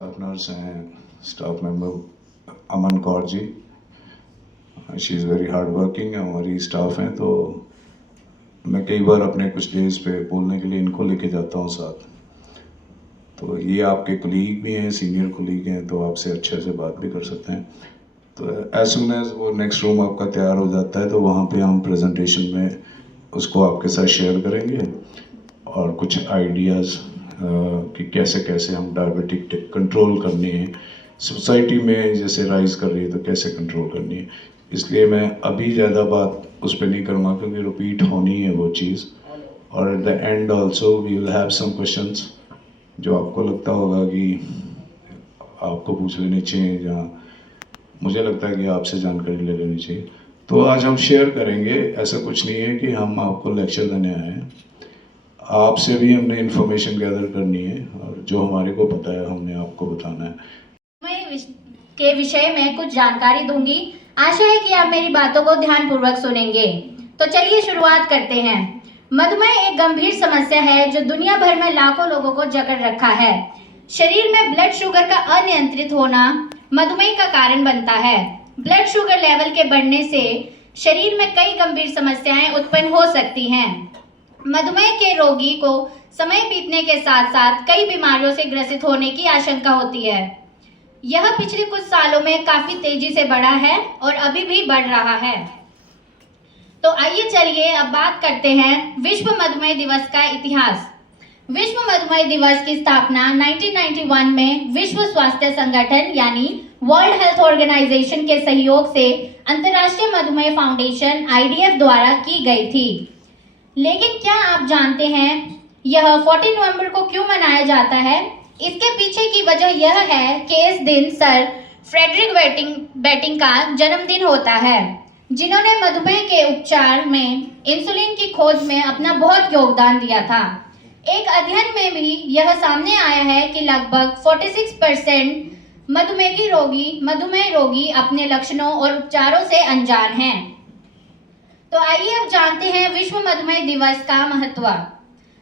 Partners हैं staff member Aman Kaur ji, she is very hard working, हमारी staff हैं। तो मैं कई बार अपने कुछ डेज पे बोलने के लिए इनको लेके जाता हूँ साथ। तो ये आपके कोलीग भी हैं, सीनियर कोलीग हैं, तो आपसे अच्छे से बात भी कर सकते हैं। तो एज सुन एज वो नेक्स्ट रूम आपका तैयार हो जाता है तो वहाँ पे हम प्रेजेंटेशन में उसको आपके साथ शेयर करेंगे और कुछ आइडियाज़ कि कैसे कैसे हम डायबिटिक कंट्रोल करनी है, सोसाइटी में जैसे राइज कर रही है तो कैसे कंट्रोल करनी है। इसलिए मैं अभी ज़्यादा बात उस पर नहीं करूँगा क्योंकि रिपीट होनी है वो चीज़। और at the end also we will have some questions जो आपको लगता होगा कि आपको पूछ लेने चाहिए, जहाँ मुझे लगता है कि आपसे जानकारी ले लेनी चाहिए। तो आज हम शेयर करेंगे, ऐसा कुछ नहीं है कि हम आपको लेक्चर देने आए हैं, आपसे भी हमने इन्फॉर्मेशन गैदर करनी है और जो हमारे को पता है हमने आपको बताना है। मैं के विषय में कुछ जानकारी दूंगी। आशा है कि आप मेरी बातों को ध्यानपूर्वक सुनेंगे। तो चलिए शुरुआत करते हैं। मधुमेह एक गंभीर समस्या है जो दुनिया भर में लाखों लोगों को जकड़ रखा है। शरीर में ब्लड शुगर का अनियंत्रित होना मधुमेह का कारण बनता है। ब्लड शुगर लेवल के बढ़ने से शरीर में कई गंभीर समस्याएं उत्पन्न हो सकती हैं। मधुमेह के रोगी को समय बीतने के साथ साथ कई बीमारियों से ग्रसित होने की आशंका होती है। यह पिछले कुछ सालों में काफी तेजी से बढ़ा है और अभी भी बढ़ रहा है। तो आइए चलिए अब बात करते हैं विश्व मधुमेह दिवस का इतिहास। विश्व मधुमेह दिवस की स्थापना 1991 में विश्व स्वास्थ्य संगठन यानी वर्ल्ड हेल्थ ऑर्गेनाइजेशन के सहयोग से अंतर्राष्ट्रीय मधुमेह फाउंडेशन IDF द्वारा की गई थी। लेकिन क्या आप जानते हैं यह 14 नवंबर को क्यों मनाया जाता है? इसके पीछे की वजह यह है कि इस दिन सर फ्रेडरिक बेटिंग का जन्मदिन होता है, जिन्होंने मधुमेह के उपचार में इंसुलिन की खोज में अपना बहुत योगदान दिया था। एक अध्ययन में भी यह सामने आया है कि लगभग 46% मधुमेह रोगी अपने लक्षणों और उपचारों से अनजान हैं। तो आइए अब जानते हैं विश्व मधुमेह दिवस का महत्व।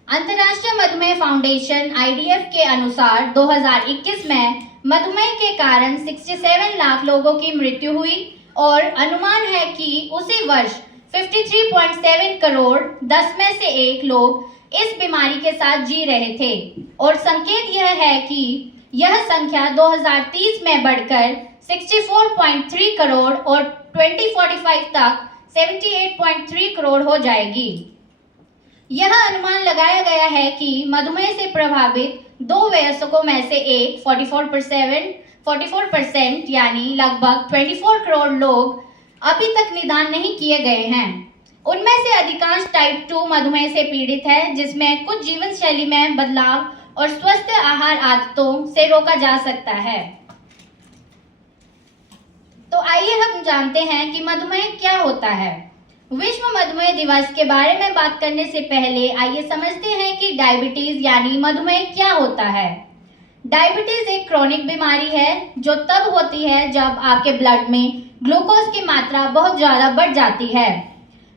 अंतर्राष्ट्रीय मधुमेह फाउंडेशन IDF के अनुसार 2021 में मधुमेह के कारण 67 लाख लोगों की मृत्यु हुई और अनुमान है कि उसी वर्ष 53.7 करोड़ 10 में से 1 लोग इस बीमारी के साथ जी रहे थे। और संकेत यह है कि यह संख्या 2030 में बढ़कर 64.3 करोड़ और 2045 तक 78.3 करोड़ हो जाएगी। यह अनुमान लगाया गया है कि मधुमेह से प्रभावित 2 वयस्कों में से एक 44% यानी लगभग 24 करोड़ लोग अभी तक निदान नहीं किए गए हैं। उनमें से अधिकांश टाइप 2 मधुमेह से पीड़ित है, जिसमें कुछ जीवन शैली में बदलाव और स्वस्थ आहार आदतों से रोका जा सकता है। तो आइए हम जानते हैं कि मधुमेह क्या होता है। विश्व मधुमेह दिवस के बारे में बात करने से पहले आइए समझते हैं कि डायबिटीज यानी मधुमेह क्या होता है। डायबिटीज एक क्रोनिक बीमारी है जो तब होती है जब आपके ब्लड में ग्लूकोज की मात्रा बहुत ज़्यादा बढ़ जाती है।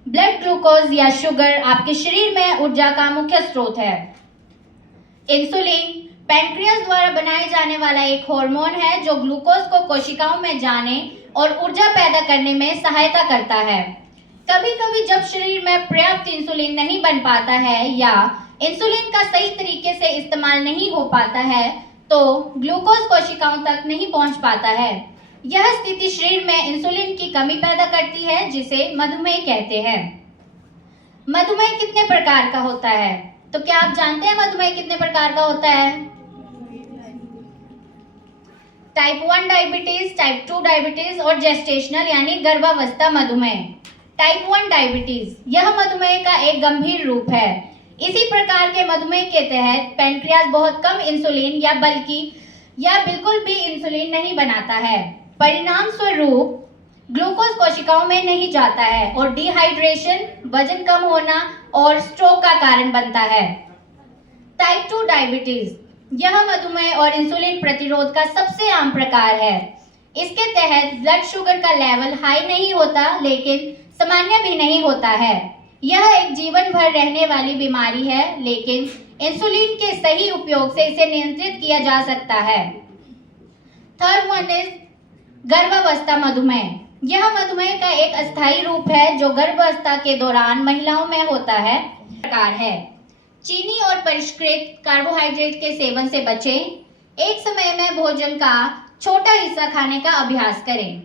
ब्लड ग्लूकोज या शुगर आपके शरीर में ऊर्जा का मुख्य स्रोत है। इंसुलिन पैंक्रियास द्वारा बनाए जाने वाला एक हार्मोन है जो ग्लूकोज को कोशिकाओं में जाने और ऊर्जा पैदा करने में सहायता करता है। कभी कभी जब शरीर में पर्याप्त इंसुलिन नहीं बन पाता है या इंसुलिन का सही तरीके से इस्तेमाल नहीं हो पाता है तो ग्लूकोज कोशिकाओं तक नहीं पहुंच पाता है। यह स्थिति शरीर में इंसुलिन की कमी पैदा करती है, जिसे मधुमेह कहते हैं। मधुमेह कितने प्रकार का होता है? तो क्या आप जानते हैं मधुमेह कितने प्रकार का होता है? टाइप 1 डायबिटीज, टाइप 2 डायबिटीज और जेस्टेशनल यानी गर्भावस्था मधुमेह। टाइप 1 डायबिटीज यह मधुमेह का एक गंभीर रूप है। इसी प्रकार के मधुमेह के तहत पैंक्रियास बहुत कम इंसुलिन या बिल्कुल भी इंसुलिन नहीं बनाता है। परिणाम स्वरूप ग्लूकोज कोशिकाओं में नहीं जाता है और डिहाइड्रेशन, वजन कम होना और स्ट्रोक का कारण बनता है। टाइप 2 डायबिटीज यह मधुमेह और इंसुलिन प्रतिरोध का सबसे आम प्रकार है। इसके तहत ब्लड शुगर का लेवल हाई नहीं होता लेकिन सामान्य भी नहीं होता है। यह एक जीवन भर रहने वाली बीमारी है, लेकिन इंसुलिन के सही उपयोग से इसे नियंत्रित किया जा सकता है। थर्ड वन इज गर्भावस्था मधुमेह। यह मधुमेह का एक अस्थायी रूप है जो गर्भावस्था के दौरान महिलाओं में होता है। प्रकार है, चीनी और परिष्कृत कार्बोहाइड्रेट के सेवन से बचें। एक समय में भोजन का छोटा हिस्सा खाने का अभ्यास करें।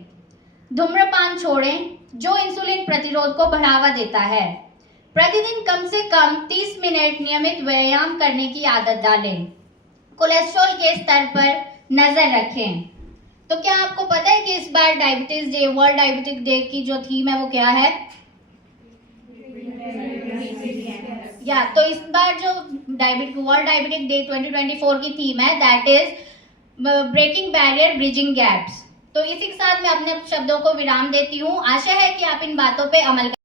धूम्रपान छोड़ें जो इंसुलिन प्रतिरोध को बढ़ावा देता है। प्रतिदिन कम से कम 30 मिनट नियमित व्यायाम करने की आदत डालें। कोलेस्ट्रॉल के स्तर पर नजर रखें। तो क्या आपको पता है कि इस बार diabetes day, world diabetic day की जो थीम है वो क्या है? तो इस बार जो वर्ल्ड डायबिटिक डे 2024 की थीम है that is breaking barrier bridging gaps. तो इसी के साथ मैं अपने शब्दों को विराम देती हूँ। आशा है कि आप इन बातों पे अमल